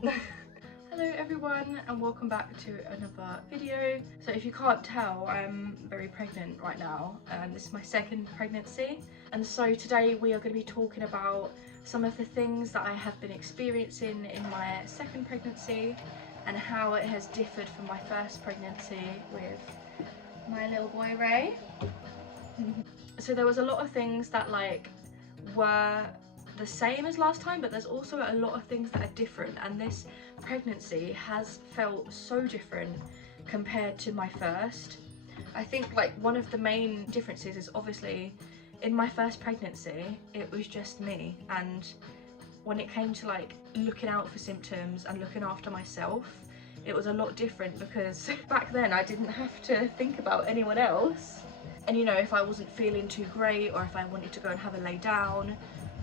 Hello everyone and welcome back to another video. So if you can't tell, I'm very pregnant right now and this is my second pregnancy, and so today we are going to be talking about some of the things that I have been experiencing in my second pregnancy and how it has differed from my first pregnancy with my little boy Ray. So there was a lot of things that were the same as last time, but there's also a lot of things that are different, and this pregnancy has felt so different compared to my first. I think one of the main differences is obviously in my first pregnancy it was just me, and when it came to looking out for symptoms and looking after myself, it was a lot different because back then I didn't have to think about anyone else. And you know, if I wasn't feeling too great or if I wanted to go and have a lay down,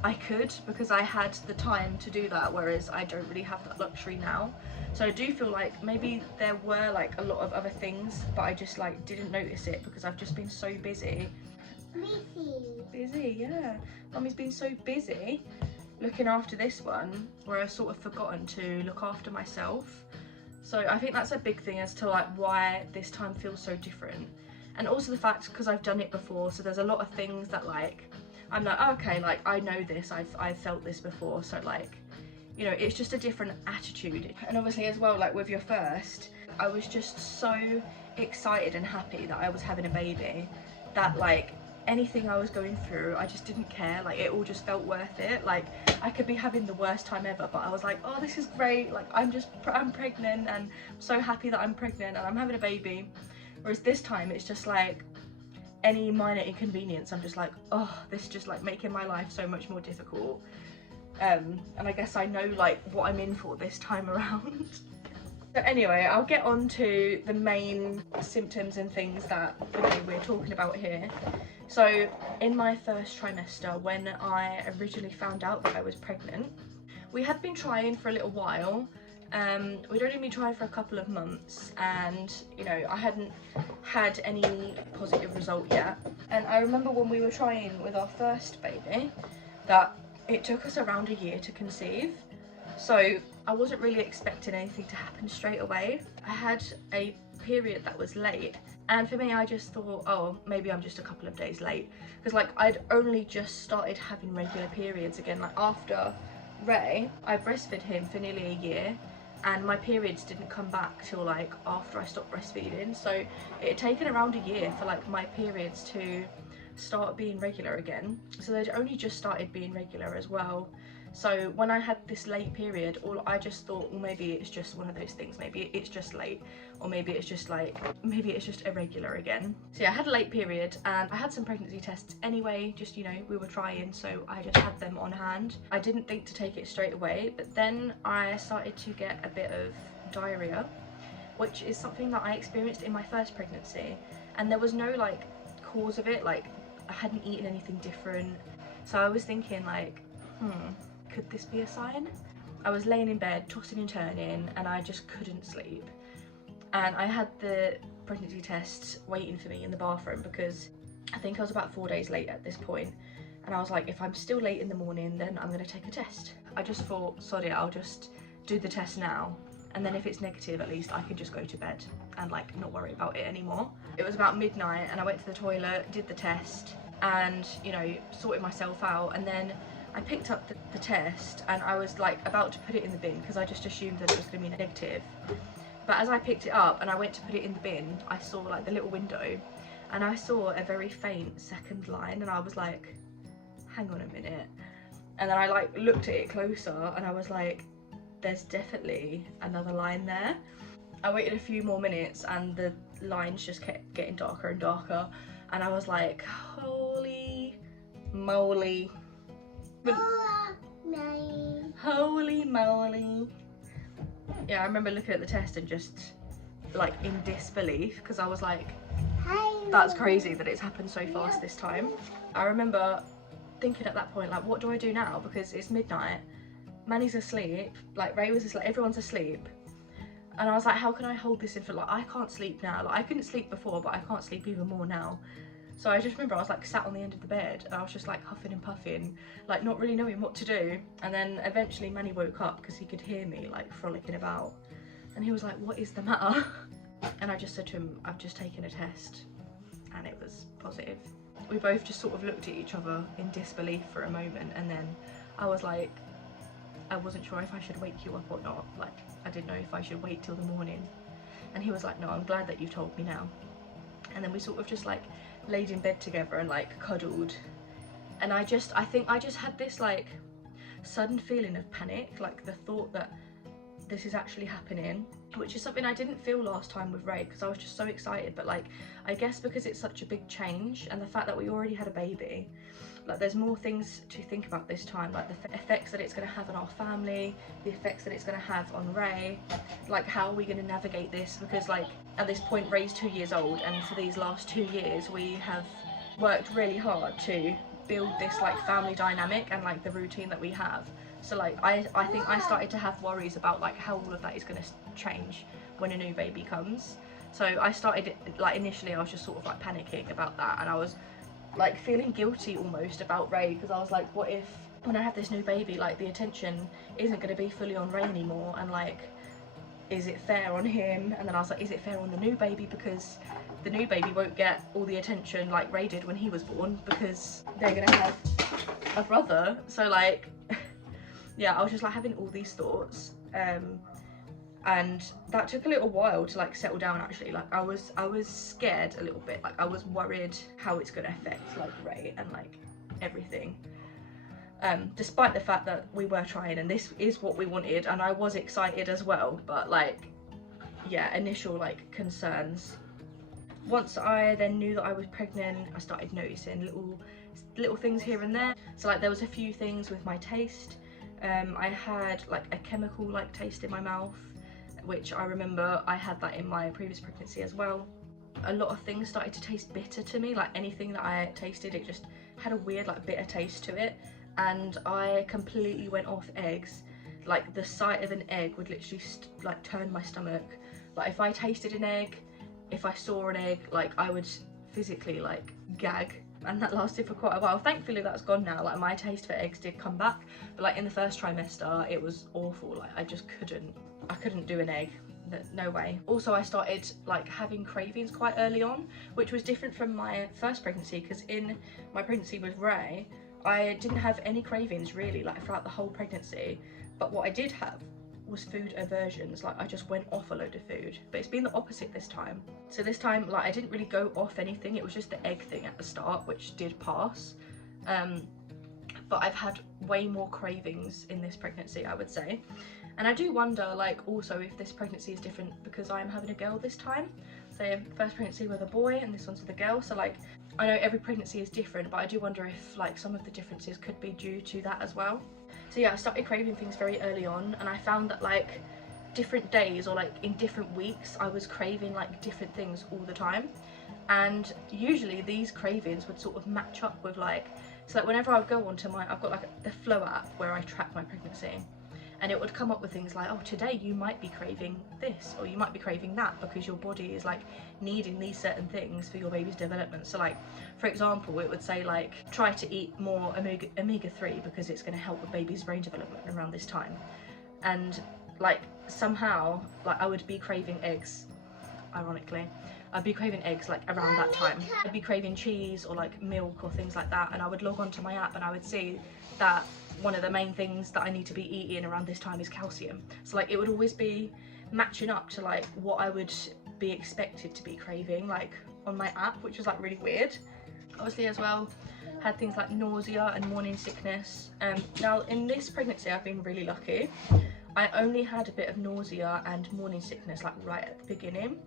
I could, because I had the time to do that, whereas I don't really have that luxury now. So I do feel like maybe there were a lot of other things, but I just didn't notice it because I've just been so busy. Busy, yeah. Mummy's been so busy looking after this one where I've sort of forgotten to look after myself. So I think that's a big thing as to why this time feels so different. And also the fact, because I've done it before, so there's a lot of things that I'm like, oh, okay, I know this, I've felt this before, so you know, it's just a different attitude. And obviously as well, with your first, I was just so excited and happy that I was having a baby that anything I was going through, I just didn't care. It all just felt worth it. I could be having the worst time ever, but I was like, oh, this is great, I'm pregnant and I'm so happy that I'm pregnant and I'm having a baby. Whereas this time it's just any minor inconvenience, I'm just oh, this is just making my life so much more difficult. And I guess I know what I'm in for this time around. So anyway, I'll get on to the main symptoms and things that we're talking about here. So in my first trimester, when I originally found out that I was pregnant, we had been trying for a little while. We'd only been trying for a couple of months, and you know, I hadn't had any positive result yet. And I remember when we were trying with our first baby that it took us around a year to conceive. So I wasn't really expecting anything to happen straight away. I had a period that was late, and for me I just thought, oh, maybe I'm just a couple of days late, because I'd only just started having regular periods again. After Ray, I breastfed him for nearly a year, and my periods didn't come back till after I stopped breastfeeding. So it had taken around a year for my periods to start being regular again. So they'd only just started being regular as well. So when I had this late period, I just thought, well, maybe it's just one of those things. Maybe it's just late, or maybe it's just maybe it's just irregular again. So yeah, I had a late period, and I had some pregnancy tests anyway, just, you know, we were trying, so I just had them on hand. I didn't think to take it straight away, but then I started to get a bit of diarrhea, which is something that I experienced in my first pregnancy, and there was no cause of it. I hadn't eaten anything different, so I was thinking could this be a sign? I was laying in bed tossing and turning, and I just couldn't sleep, and I had the pregnancy tests waiting for me in the bathroom, because I think I was about 4 days late at this point, and I was like, if I'm still late in the morning, then I'm going to take a test. I just thought, sod it, I'll just do the test now, and then if it's negative, at least I can just go to bed and not worry about it anymore. It was about midnight, and I went to the toilet, did the test, and you know, sorted myself out, and then I picked up the test, and I was about to put it in the bin, because I just assumed that it was going to be negative. But as I picked it up and I went to put it in the bin, I saw the little window, and I saw a very faint second line, and I was like, hang on a minute. And then I looked at it closer, and I was like, there's definitely another line there. I waited a few more minutes, and the lines just kept getting darker and darker, and I was like, holy moly. Holy moly. Yeah, I remember looking at the test and just in disbelief, because I was like, that's crazy that it's happened so fast this time. I remember thinking at that point, what do I do now, because it's midnight, Manny's asleep, Ray was asleep, everyone's asleep, and I was like, how can I hold this in for I can't sleep now. I couldn't sleep before, but I can't sleep even more now. So I just remember I was like sat on the end of the bed and I was just like huffing and puffing, like not really knowing what to do. And then eventually Manny woke up because he could hear me like frolicking about, and he was like, what is the matter? And I just said to him, I've just taken a test and it was positive. We both just sort of looked at each other in disbelief for a moment, and then I was like, I wasn't sure if I should wake you up or not. Like, I didn't know if I should wait till the morning. And he was like, no, I'm glad that you've told me now. And then we sort of just like laid in bed together and like cuddled. And I think I just had this like sudden feeling of panic, like the thought that this is actually happening, which is something I didn't feel last time with Ray because I was just so excited. But like, I guess because it's such a big change and the fact that we already had a baby, like there's more things to think about this time, like the effects that it's going to have on our family, the effects that it's going to have on Ray, like how are we going to navigate this, because like at this point Ray's 2 years old, and for these last 2 years we have worked really hard to build this like family dynamic and like the routine that we have. So like I think I started to have worries about like how all of that is going to change when a new baby comes. So I started, like initially I was just sort of like panicking about that, and I was like feeling guilty almost about Ray, because I was like, what if when I have this new baby, like the attention isn't going to be fully on Ray anymore, and like is it fair on him? And then I was like, is it fair on the new baby, because the new baby won't get all the attention like Ray did when he was born because they're gonna have a brother. So like yeah, I was just like having all these thoughts, and that took a little while to like settle down actually. Like I was scared a little bit, like I was worried how it's gonna affect like Ray and like everything, despite the fact that we were trying and this is what we wanted, and I was excited as well. But like yeah, initial like concerns. Once I then knew that I was pregnant, I started noticing little things here and there. So like there was a few things with my taste. I had like a chemical like taste in my mouth, which I remember I had that in my previous pregnancy as well. A lot of things started to taste bitter to me, like anything that I tasted, it just had a weird like bitter taste to it. And I completely went off eggs. Like the sight of an egg would literally like turn my stomach. Like if I tasted an egg, if I saw an egg, like I would physically like gag. And that lasted for quite a while. Thankfully that's gone now. Like my taste for eggs did come back, but like in the first trimester it was awful. Like I just couldn't do an egg, no way. Also I started like having cravings quite early on, which was different from my first pregnancy, because in my pregnancy with Ray I didn't have any cravings really like throughout the whole pregnancy. But what I did have was food aversions. Like I just went off a load of food, but it's been the opposite this time. So this time like I didn't really go off anything, it was just the egg thing at the start, which did pass. But I've had way more cravings in this pregnancy, I would say. And I do wonder like also if this pregnancy is different because I am having a girl this time. So first pregnancy with a boy and this one's with a girl, so like I know every pregnancy is different, but I do wonder if like some of the differences could be due to that as well. So yeah, I started craving things very early on, and I found that like different days or like in different weeks I was craving like different things all the time. And usually these cravings would sort of match up with like, so like whenever I would go onto I've got like the Flow app where I track my pregnancy, and it would come up with things like, oh today you might be craving this or you might be craving that because your body is like needing these certain things for your baby's development. So like for example it would say like try to eat more omega-3 because it's going to help with baby's brain development around this time. And like somehow like I would be craving eggs, ironically I'd be craving eggs like around that time. I'd be craving cheese or like milk or things like that, and I would log onto my app and I would see that one of the main things that I need to be eating around this time is calcium. So like it would always be matching up to like what I would be expected to be craving like on my app, which was like really weird. Obviously as well had things like nausea and morning sickness. Now in this pregnancy I've been really lucky. I only had a bit of nausea and morning sickness like right at the beginning.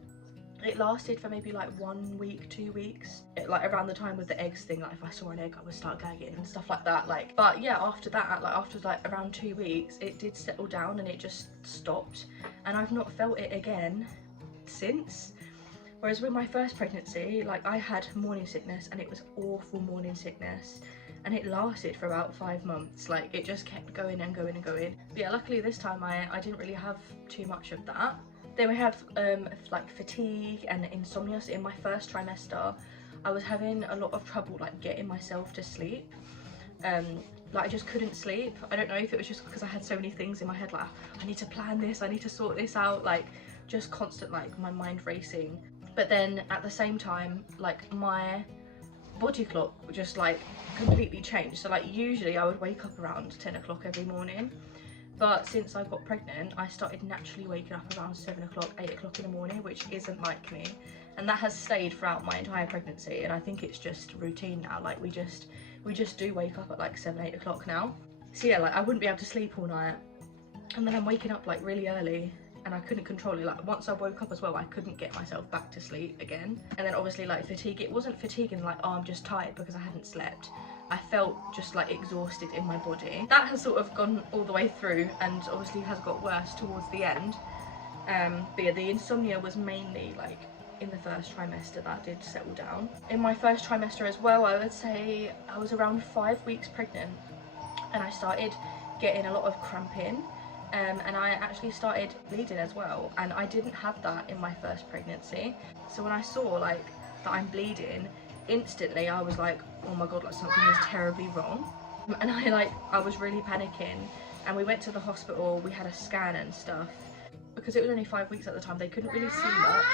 It lasted for maybe like 1 week, 2 weeks, like around the time with the eggs thing. Like if I saw an egg I would start gagging and stuff like that. Like, but yeah, after that, like after like around 2 weeks it did settle down and it just stopped, and I've not felt it again since. Whereas with my first pregnancy, like I had morning sickness and it was awful morning sickness, and it lasted for about 5 months. Like it just kept going and going and going. But yeah, luckily this time I didn't really have too much of that. Then we have like fatigue and insomnia. So in my first trimester I was having a lot of trouble like getting myself to sleep. Like I just couldn't sleep. I don't know if it was just because I had so many things in my head, like I need to plan this, I need to sort this out, like just constant like my mind racing. But then at the same time, like my body clock just like completely changed. So like usually I would wake up around 10 o'clock every morning, but since I got pregnant I started naturally waking up around 7 o'clock, 8 o'clock in the morning, which isn't like me, and that has stayed throughout my entire pregnancy. And I think it's just routine now, like we just do wake up at like 7, 8 o'clock now. So yeah, like I wouldn't be able to sleep all night, and then I'm waking up like really early and I couldn't control it. Like once I woke up as well, I couldn't get myself back to sleep again. And then obviously like fatigue, it wasn't fatigue and like, oh I'm just tired because I hadn't slept. I felt just like exhausted in my body. That has sort of gone all the way through and obviously has got worse towards the end. But yeah, the insomnia was mainly like in the first trimester that did settle down. In my first trimester as well, I would say I was around 5 weeks pregnant and I started getting a lot of cramping. And I actually started bleeding as well, and I didn't have that in my first pregnancy. So when I saw like that I'm bleeding, instantly I was like, oh my god, like something is terribly wrong. And I was really panicking, and we went to the hospital, we had a scan and stuff. Because it was only 5 weeks at the time, they couldn't really see much.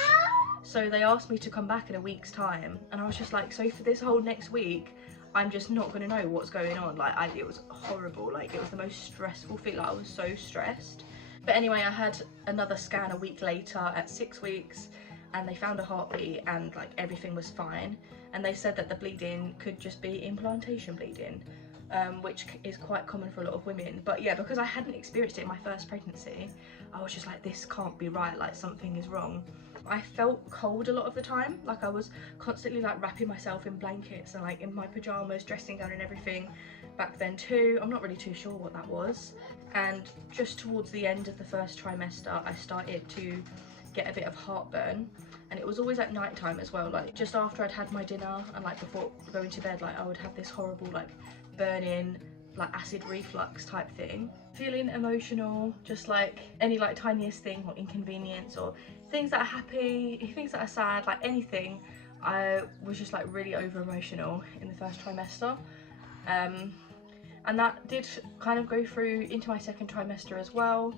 So they asked me to come back in a week's time, and I was just like, so for this whole next week I'm just not gonna know what's going on. Like it was horrible, like it was the most stressful feeling. Like, I was so stressed. But anyway, I had another scan a week later at 6 weeks, and they found a heartbeat and like everything was fine, and they said that the bleeding could just be implantation bleeding, which is quite common for a lot of women. But yeah, because I hadn't experienced it in my first pregnancy, I was just like, this can't be right, like something is wrong. I felt cold a lot of the time, like I was constantly like wrapping myself in blankets and like in my pajamas, dressing gown and everything back then too. I'm not really too sure what that was. And just towards the end of the first trimester, I started to get a bit of heartburn, and it was always at night time as well, like just after I'd had my dinner and like before going to bed, like I would have this horrible like burning, like acid reflux type thing. Feeling emotional, just like any like tiniest thing or inconvenience or things that are happy, things that are sad, like anything. I was just like really over emotional in the first trimester. And that did kind of go through into my second trimester as well.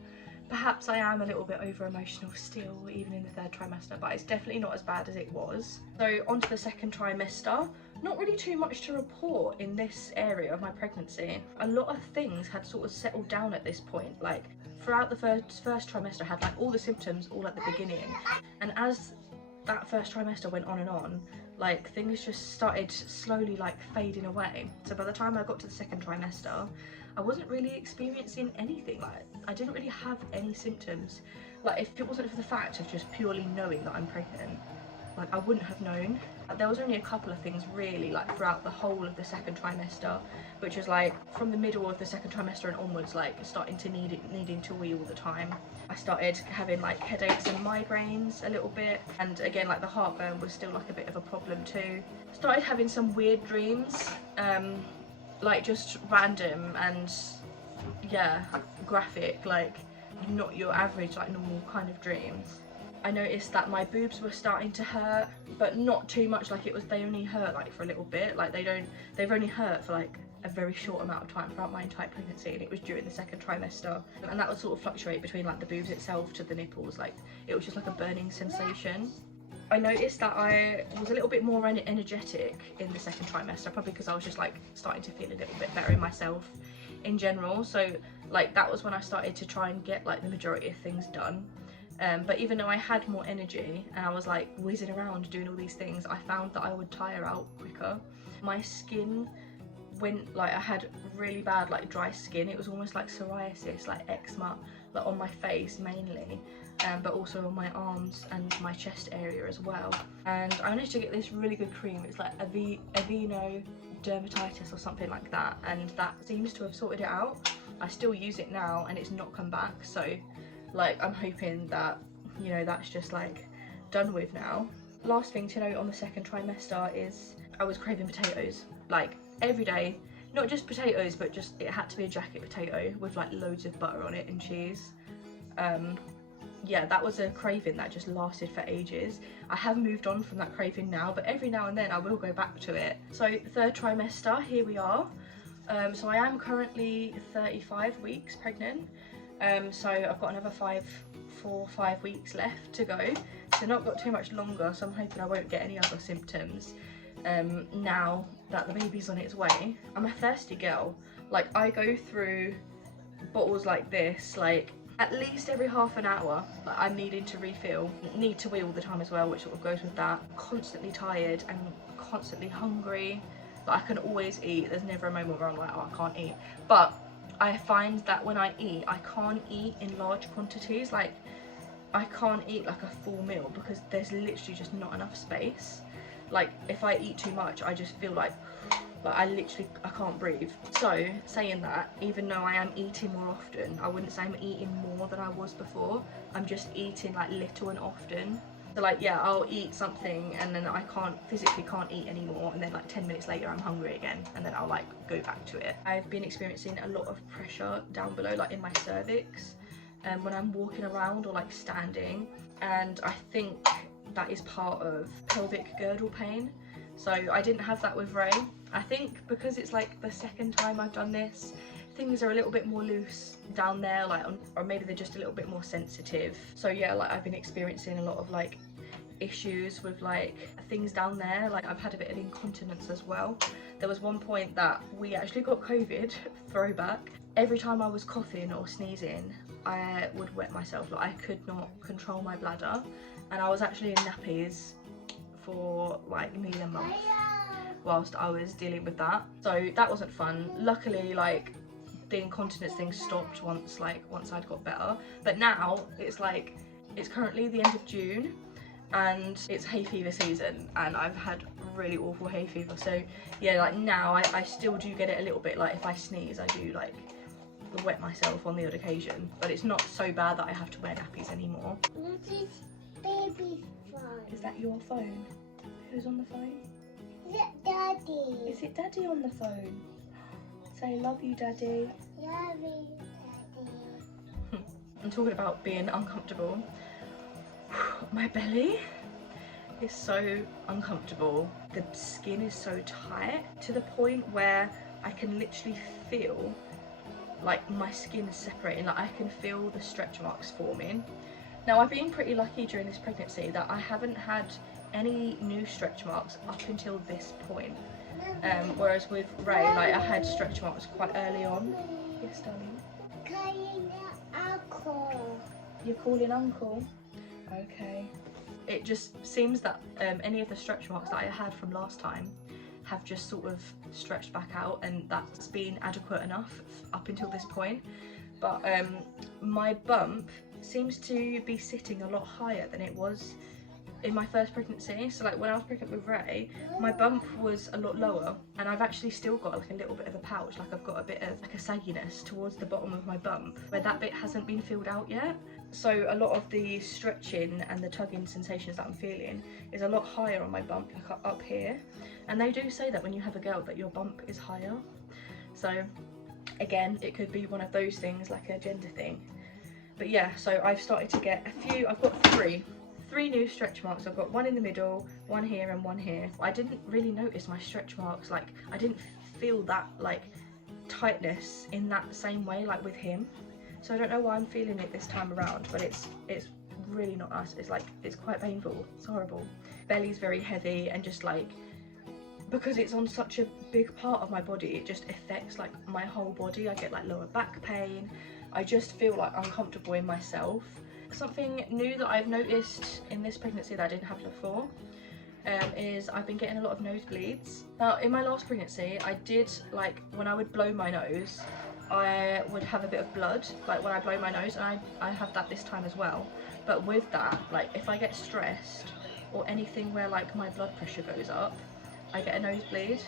Perhaps I am a little bit over emotional still, even in the third trimester, but it's definitely not as bad as it was. So onto the second trimester, not really too much to report in this area of my pregnancy. A lot of things had sort of settled down at this point. Like throughout the first trimester, I had like all the symptoms all at the beginning, and as that first trimester went on and on, like things just started slowly like fading away. So by the time I got to the second trimester, I wasn't really experiencing anything. Like I didn't really have any symptoms. Like if it wasn't for the fact of just purely knowing that I'm pregnant, like I wouldn't have known. There was only a couple of things really like throughout the whole of the second trimester, which was like from the middle of the second trimester and onwards, like starting to needing to wee all the time. I started having like headaches and migraines a little bit, and again like the heartburn was still like a bit of a problem too. Started having some weird dreams, like just random and yeah, graphic, like not your average like normal kind of dreams. I noticed that my boobs were starting to hurt, but not too much. Like they only hurt like for a little bit. Like they've only hurt for like a very short amount of time throughout my entire pregnancy, and it was during the second trimester. And that would sort of fluctuate between like the boobs itself to the nipples. Like it was just like a burning sensation. I noticed that I was a little bit more energetic in the second trimester, probably because I was just like starting to feel a little bit better in myself in general. So like that was when I started to try and get like the majority of things done. But even though I had more energy and I was like whizzing around doing all these things, I found that I would tire out quicker. My skin went like, I had really bad like dry skin. It was almost like psoriasis, like eczema, like on my face mainly, but also on my arms and my chest area as well. And I managed to get this really good cream. It's like Aveeno dermatitis or something like that, and that seems to have sorted it out. I still use it now and it's not come back, so like I'm hoping that, you know, that's just like done with now. Last thing to note on the second trimester is I was craving potatoes like every day. Not just potatoes, but just it had to be a jacket potato with like loads of butter on it and cheese. yeah, that was a craving that just lasted for ages. I have moved on from that craving now, but every now and then I will go back to it. So 3rd trimester, here we are. So I am currently 35 weeks pregnant. So I've got another 4 or 5 weeks left to go. So not got too much longer, so I'm hoping I won't get any other symptoms now that the baby's on its way. I'm a thirsty girl. Like, I go through bottles like this, like, at least every half an hour. Like, I'm needing to refill. Need to wee all the time as well, which sort of goes with that. Constantly tired and constantly hungry. Like, I can always eat. There's never a moment where I'm like, oh, I can't eat. But I find that when I eat, I can't eat in large quantities. Like, I can't eat like a full meal because there's literally just not enough space. Like, if I eat too much, I just feel like I can't breathe. So saying that, even though I am eating more often, I wouldn't say I'm eating more than I was before. I'm just eating like little and often. So like, yeah, I'll eat something and then I physically can't eat anymore, and then like 10 minutes later I'm hungry again, and then I'll like go back to it. I've been experiencing a lot of pressure down below, like in my cervix, when I'm walking around or like standing, and I think that is part of pelvic girdle pain. So I didn't have that with Ray. I think because it's like the 2nd time I've done this, things are a little bit more loose down there, like, or maybe they're just a little bit more sensitive. So yeah, like, I've been experiencing a lot of like issues with like things down there. Like, I've had a bit of incontinence as well. There was one point that we actually got COVID, throwback. Every time I was coughing or sneezing, I would wet myself. Like, I could not control my bladder, and I was actually in nappies for like nearly a month whilst I was dealing with that. So that wasn't fun. Luckily, like, the incontinence thing stopped once I'd got better. But now it's like, it's currently the end of June and it's hay fever season, and I've had really awful hay fever. So yeah, like now I still do get it a little bit. Like, if I sneeze, I do like wet myself on the odd occasion, but it's not so bad that I have to wear nappies anymore. This is baby's phone. Is that your phone? Who's on the phone? Is it Daddy? Is it Daddy on the phone? Say, love you, Daddy. Love you, Daddy. I'm talking about being uncomfortable. My belly is so uncomfortable. The skin is so tight to the point where I can literally feel like my skin is separating. Like, I can feel the stretch marks forming. Now, I've been pretty lucky during this pregnancy that I haven't had any new stretch marks up until this point. Whereas with Ray, like, I had stretch marks quite early on. Yes, darling. Calling Uncle. You're calling Uncle? Okay. It just seems that any of the stretch marks that I had from last time have just sort of stretched back out, and that's been adequate enough up until this point. But my bump seems to be sitting a lot higher than it was in my first pregnancy. So like, when I was pregnant with Ray, my bump was a lot lower, and I've actually still got like a little bit of a pouch. Like, I've got a bit of like a sagginess towards the bottom of my bump where that bit hasn't been filled out yet. So a lot of the stretching and the tugging sensations that I'm feeling is a lot higher on my bump, like up here. And they do say that when you have a girl that your bump is higher. So again, it could be one of those things, like a gender thing. But yeah, so I've started to get a few. I've got three new stretch marks. I've got one in the middle, one here and one here. I didn't really notice my stretch marks. Like, I didn't feel that like tightness in that same way like with him. So I don't know why I'm feeling it this time around, but it's really not nice. It's like, it's quite painful. It's horrible. Belly's very heavy, and just like, because it's on such a big part of my body, it just affects like my whole body. I get like lower back pain. I just feel like uncomfortable in myself. Something new that I've noticed in this pregnancy that I didn't have before is I've been getting a lot of nosebleeds. Now, in my last pregnancy, I did, like, when I would blow my nose, I would have a bit of blood, like when I blow my nose, and I have that this time as well. But with that, like, if I get stressed or anything where like my blood pressure goes up, I get a nosebleed.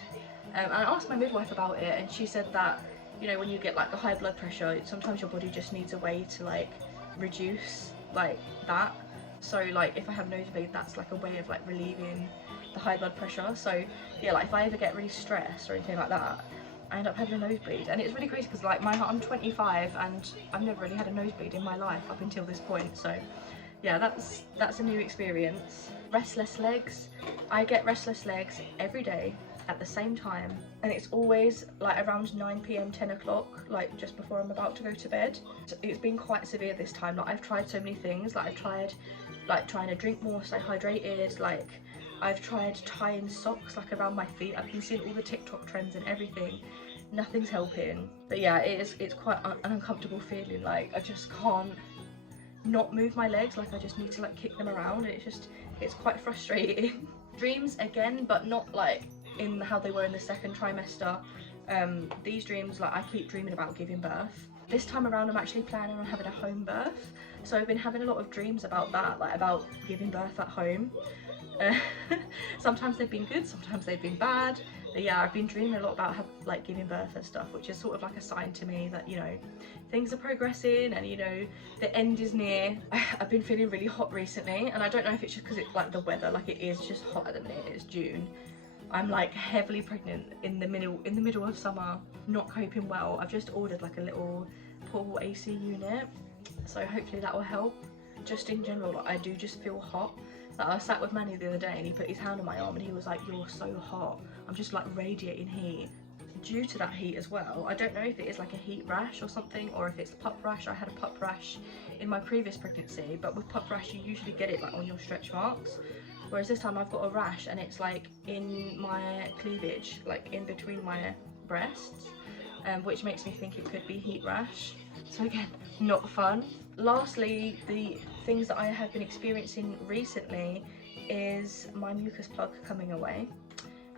And I asked my midwife about it, and she said that, you know, when you get like a high blood pressure, sometimes your body just needs a way to like reduce like that. So like, if I have nosebleed, that's like a way of like relieving the high blood pressure. So yeah, like if I ever get really stressed or anything like that, I end up having a nosebleed. And it's really crazy because like I'm 25 and I've never really had a nosebleed in my life up until this point. So yeah, that's a new experience. Restless legs. I get restless legs every day at the same time, and it's always like around 9 p.m, 10 o'clock, like just before I'm about to go to bed. It's been quite severe this time. Like I've tried so many things. Like I've tried like trying to drink more, stay hydrated, like I've tried tying socks like around my feet. I've been seeing all the TikTok trends and everything. Nothing's helping. But yeah, it's quite an uncomfortable feeling. Like I just can't not move my legs, like I just need to like kick them around, and it's quite frustrating. Dreams again, but not like in how they were in the second trimester. These dreams, like I keep dreaming about giving birth. This time around I'm actually planning on having a home birth, so I've been having a lot of dreams about that, like about giving birth at home. Sometimes they've been good, sometimes they've been bad, but yeah, I've been dreaming a lot about like giving birth and stuff, which is sort of like a sign to me that, you know, things are progressing and, you know, the end is near. I've been feeling really hot recently, and I don't know if it's just because it's like the weather, like it is just hot at the minute. It's June. I'm like heavily pregnant in the middle of summer, not coping well. I've just ordered like a little portable AC unit, so hopefully that will help. Just in general, like, I do just feel hot. Like I sat with Manny the other day and he put his hand on my arm and he was like, "You're so hot." I'm just like radiating heat. Due to that heat as well, I don't know if it is like a heat rash or something, or if it's pup rash. I had a pup rash in my previous pregnancy, but with pup rash you usually get it like on your stretch marks, whereas this time I've got a rash and it's like in my cleavage, like in between my breasts, which makes me think it could be heat rash. So again, not fun. Lastly, the things that I have been experiencing recently is my mucus plug coming away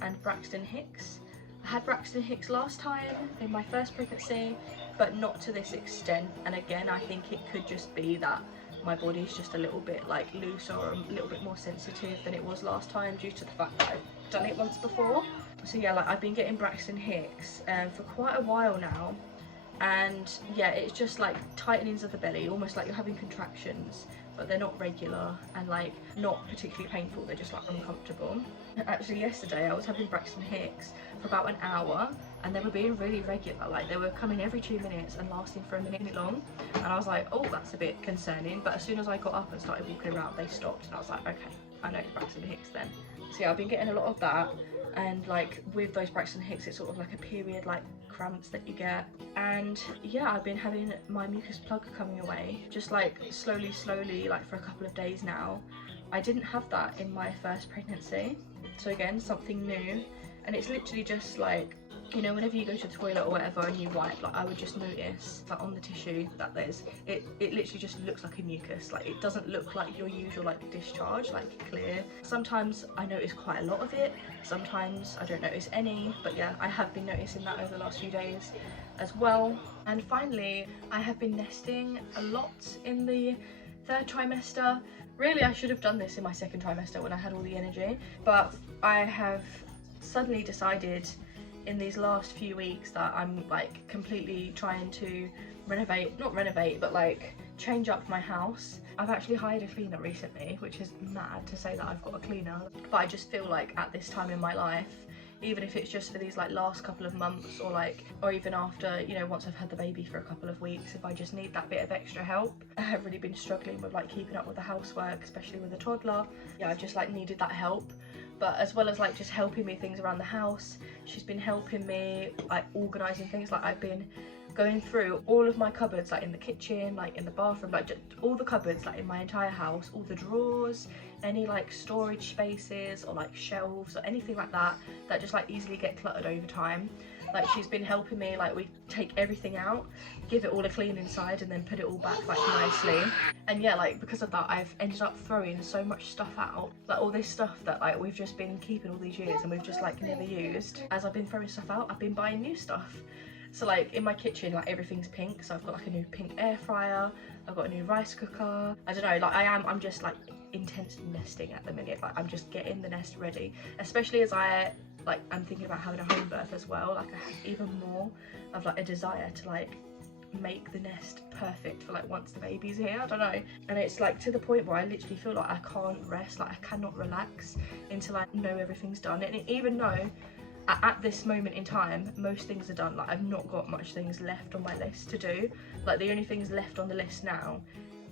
and Braxton Hicks. I had Braxton Hicks last time in my first pregnancy, but not to this extent. And again, I think it could just be that my body's just a little bit like looser or a little bit more sensitive than it was last time, due to the fact that I've done it once before. So yeah, like I've been getting Braxton Hicks for quite a while now, and yeah, it's just like tightenings of the belly, almost like you're having contractions, but they're not regular and like not particularly painful, they're just like uncomfortable. Actually yesterday I was having Braxton Hicks for about an hour, and they were being really regular, like they were coming every 2 minutes and lasting for a minute long, and I was like, oh, that's a bit concerning. But as soon as I got up and started walking around, they stopped, and I was like, okay, I know it's Braxton Hicks then. So yeah, I've been getting a lot of that, and like with those Braxton Hicks it's sort of like a period like cramps that you get. And yeah, I've been having my mucus plug coming away just like slowly like for a couple of days now. I didn't have that in my first pregnancy, so again, something new. And it's literally just like, you know, whenever you go to the toilet or whatever and you wipe, like I would just notice like on the tissue that there's it literally just looks like a mucus. Like it doesn't look like your usual like discharge, like clear. Sometimes I notice quite a lot of it, sometimes I don't notice any, but yeah, I have been noticing that over the last few days as well. And finally, I have been nesting a lot in the third trimester. Really, I should have done this in my second trimester when I had all the energy, but I have suddenly decided in these last few weeks that I'm like completely trying to not renovate, but like change up my house. I've actually hired a cleaner recently, which is mad to say that I've got a cleaner, but I just feel like at this time in my life, even if it's just for these like last couple of months, or even after, you know, once I've had the baby for a couple of weeks, if I just need that bit of extra help. I have really been struggling with like keeping up with the housework, especially with a toddler. Yeah, I've just like needed that help. But as well as like just helping me things around the house, she's been helping me like organising things. Like I've been going through all of my cupboards, like in the kitchen, like in the bathroom, like just all the cupboards like in my entire house, all the drawers, any like storage spaces or like shelves or anything like that that just like easily get cluttered over time. Like she's been helping me, like we take everything out, give it all a clean inside, and then put it all back like nicely. And yeah, like because of that, I've ended up throwing so much stuff out, like all this stuff that like we've just been keeping all these years and we've just like never used. As I've been throwing stuff out, I've been buying new stuff. So like in my kitchen, like everything's pink, so I've got like a new pink air fryer, I've got a new rice cooker. I don't know, like I'm just like intense nesting at the minute. Like I'm just getting the nest ready, especially as I'm thinking about having a home birth as well. Like I have even more of like a desire to like make the nest perfect for like once the baby's here. I don't know, and it's like to the point where I literally feel like I can't rest, like I cannot relax until I know everything's done. And even though at this moment in time, most things are done. Like, I've not got much things left on my list to do. Like, the only things left on the list now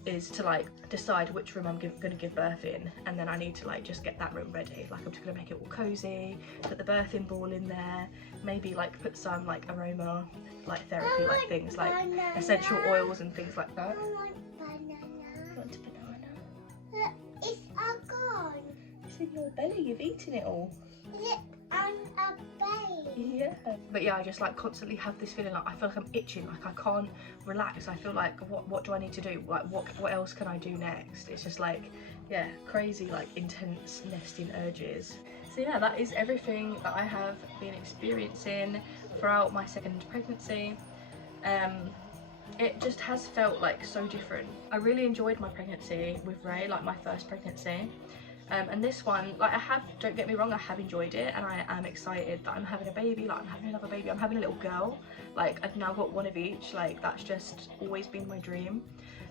is to like decide which room I'm gonna give birth in, and then I need to like just get that room ready. Like, I'm just gonna make it all cozy, put the birthing ball in there, maybe like put some like aroma like therapy like things like essential oils and things like that. I want banana. You want a banana? Look, it's all gone. It's in your belly, you've eaten it all. Is it on a baby? Yeah. But yeah, I just like constantly have this feeling like I feel like I'm itching, like I can't relax. I feel like what do I need to do? Like what else can I do next? It's just like, yeah, crazy like intense nesting urges. So yeah, that is everything that I have been experiencing throughout my second pregnancy. It just has felt like so different. I really enjoyed my pregnancy with Ray, like my first pregnancy. And this one, like don't get me wrong, I have enjoyed it, and I am excited that I'm having a baby, like I'm having another baby, I'm having a little girl. Like, I've now got one of each, like that's just always been my dream.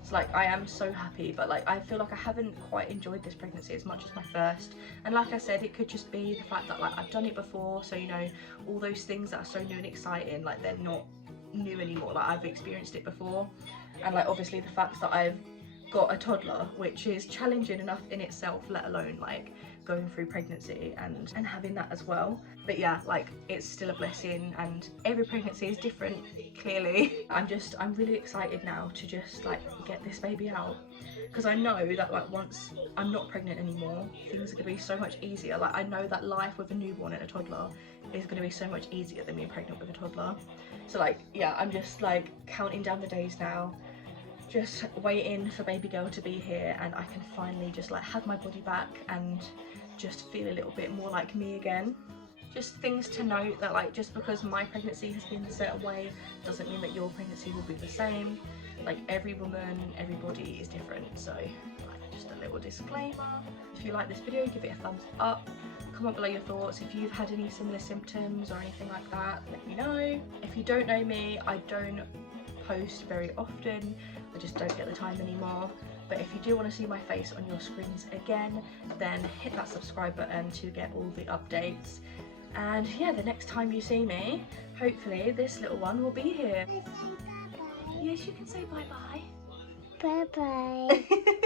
So like, I am so happy, but like I feel like I haven't quite enjoyed this pregnancy as much as my first. And like I said, it could just be the fact that like I've done it before, so you know, all those things that are so new and exciting, like they're not new anymore, like I've experienced it before. And like obviously the fact that I've got a toddler, which is challenging enough in itself, let alone like going through pregnancy and having that as well. But yeah, like it's still a blessing, and every pregnancy is different, clearly. I'm really excited now to just like get this baby out, because I know that like once I'm not pregnant anymore, things are gonna be so much easier. Like, I know that life with a newborn and a toddler is gonna be so much easier than being pregnant with a toddler. So like, yeah, I'm just like counting down the days now, just waiting for baby girl to be here, and I can finally just like have my body back and just feel a little bit more like me again. Just things to note, that like just because my pregnancy has been a certain way doesn't mean that your pregnancy will be the same. Like, every woman, everybody is different. So like, just a little disclaimer. If you like this video, give it a thumbs up. Comment below your thoughts. If you've had any similar symptoms or anything like that, let me know. If you don't know me, I don't post very often. I just don't get the time anymore. But if you do want to see my face on your screens again, then hit that subscribe button to get all the updates. And yeah, the next time you see me, hopefully this little one will be here. I say bye-bye. Yes, you can say bye-bye. Bye-bye.